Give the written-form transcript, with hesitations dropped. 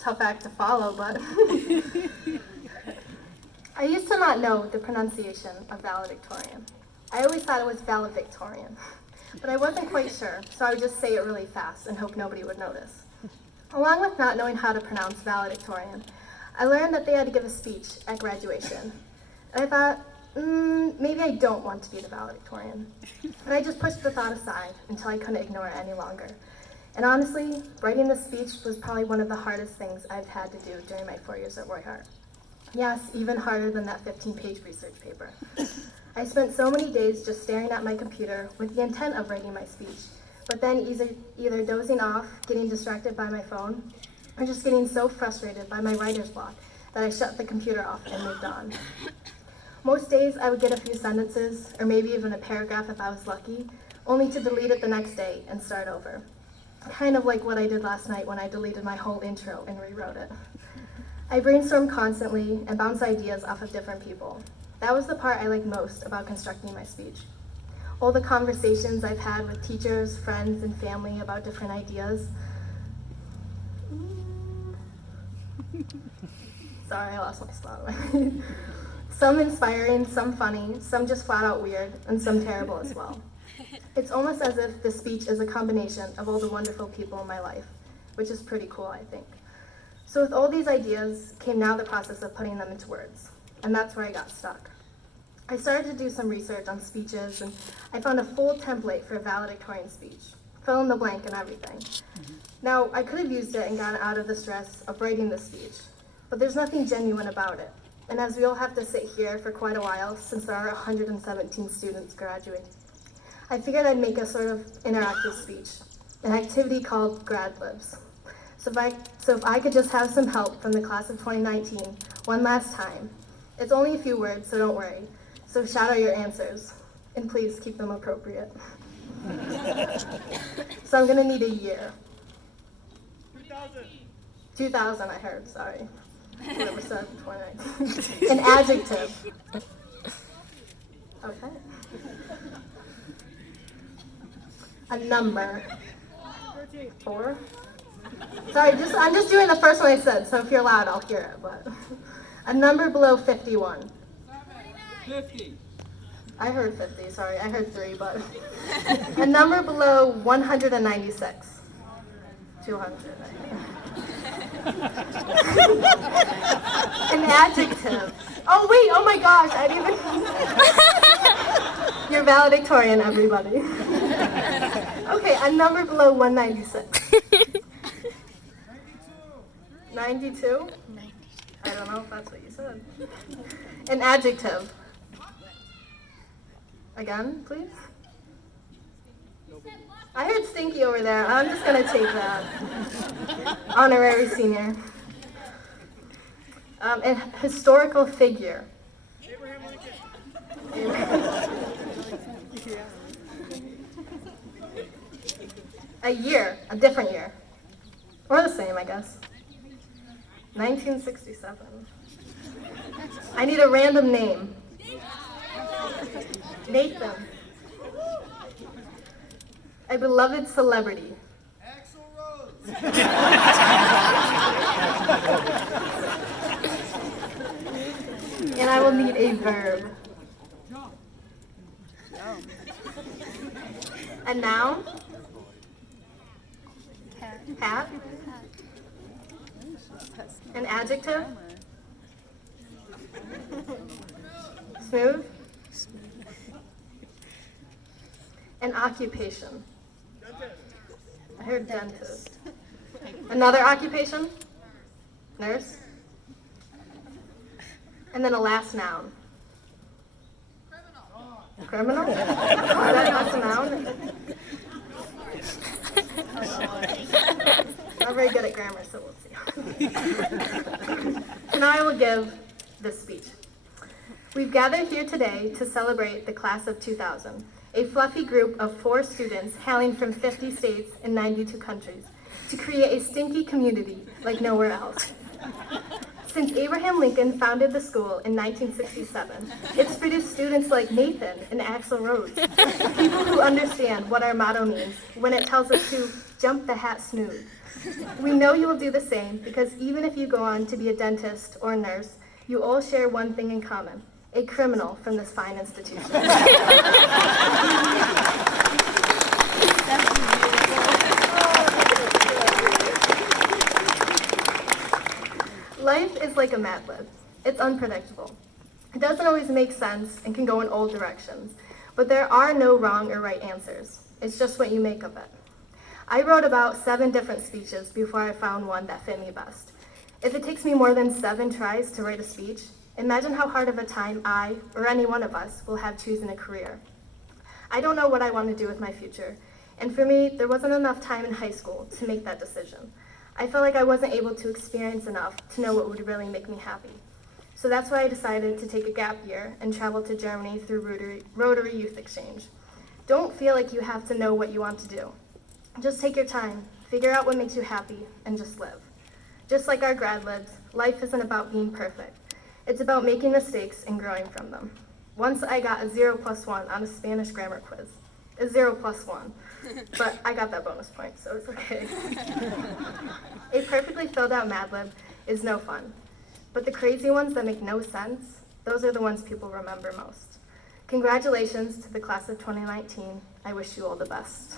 tough act to follow, but I used to not know the pronunciation of valedictorian. I always thought it was valedictorian, but I wasn't quite sure, so I would just say it really fast and hope nobody would notice. Along with not knowing how to pronounce valedictorian, I learned that they had to give a speech at graduation. And I thought, maybe I don't want to be the valedictorian. But I just pushed the thought aside until I couldn't ignore it any longer. And honestly, writing this speech was probably one of the hardest things I've had to do during my 4 years at Roy Hart. Yes, even harder than that 15-page research paper. I spent so many days just staring at my computer with the intent of writing my speech, but then either dozing off, getting distracted by my phone, or just getting so frustrated by my writer's block that I shut the computer off and moved on. Most days I would get a few sentences, or maybe even a paragraph if I was lucky, only to delete it the next day and start over. Kind of like what I did last night when I deleted my whole intro and rewrote it. I brainstormed constantly and bounced ideas off of different people. That was the part I liked most about constructing my speech. All the conversations I've had with teachers, friends, and family about different ideas. Sorry, I lost my spot. Some inspiring, some funny, some just flat out weird, and some terrible as well. It's almost as if the speech is a combination of all the wonderful people in my life, which is pretty cool, I think. So with all these ideas came now the process of putting them into words, and that's where I got stuck. I started to do some research on speeches, and I found a full template for a valedictorian speech, fill in the blank and everything. Now, I could have used it and gotten out of the stress of writing the speech, but there's nothing genuine about it. And as we all have to sit here for quite a while, since there are 117 students graduating, I figured I'd make a sort of interactive speech, an activity called Grad Libs. So if I could just have some help from the class of 2019 one last time. It's only a few words, so don't worry. So shout out your answers, and please keep them appropriate. So I'm gonna need a year. 2000. 2000, I heard, sorry. Whatever said 2019. An adjective. Okay. A number. 4. Sorry, I'm just doing the first one I said, so if you're loud, I'll hear it. But a number below 51. 50. I heard 50, sorry, I heard 3, but a number below 196. 200. An adjective. Oh wait, oh my gosh, I didn't even... You're valedictorian, everybody. Okay, a number below 196. 92? I don't know if that's what you said. An adjective. Again, please? I heard stinky over there. I'm just going to take that. Honorary senior. A historical figure. Abraham Lincoln. A year, a different year. Or the same, I guess. 1967. I need a random name. Nathan. A beloved celebrity. Axl Rose. And I will need a verb. A noun. Hat. An adjective. Smooth. An occupation. I heard dentist. Another occupation? Nurse. And then a last noun. Criminal? That's a noun? Not very good at grammar, so we'll see. So now I will give this speech. We've gathered here today to celebrate the class of 2000, a fluffy group of 4 students hailing from 50 states and 92 countries to create a stinky community like nowhere else. Since Abraham Lincoln founded the school in 1967, it's produced students like Nathan and Axl Rose, people who understand what our motto means when it tells us to jump the hat smooth. We know you will do the same because even if you go on to be a dentist or a nurse, you all share one thing in common: a criminal from this fine institution. Life is like a Mad Lib. It's unpredictable. It doesn't always make sense and can go in all directions, but there are no wrong or right answers. It's just what you make of it. I wrote about 7 different speeches before I found one that fit me best. If it takes me more than 7 tries to write a speech, imagine how hard of a time I, or any one of us, will have choosing a career. I don't know what I want to do with my future, and for me, there wasn't enough time in high school to make that decision. I felt like I wasn't able to experience enough to know what would really make me happy. So that's why I decided to take a gap year and travel to Germany through Rotary Youth Exchange. Don't feel like you have to know what you want to do. Just take your time, figure out what makes you happy, and just live. Just like our grad libs, life isn't about being perfect. It's about making mistakes and growing from them. Once I got a 0+1 on a Spanish grammar quiz. A 0+1. But I got that bonus point, so it's okay. A perfectly filled out Mad Lib is no fun. But the crazy ones that make no sense, those are the ones people remember most. Congratulations to the class of 2019. I wish you all the best.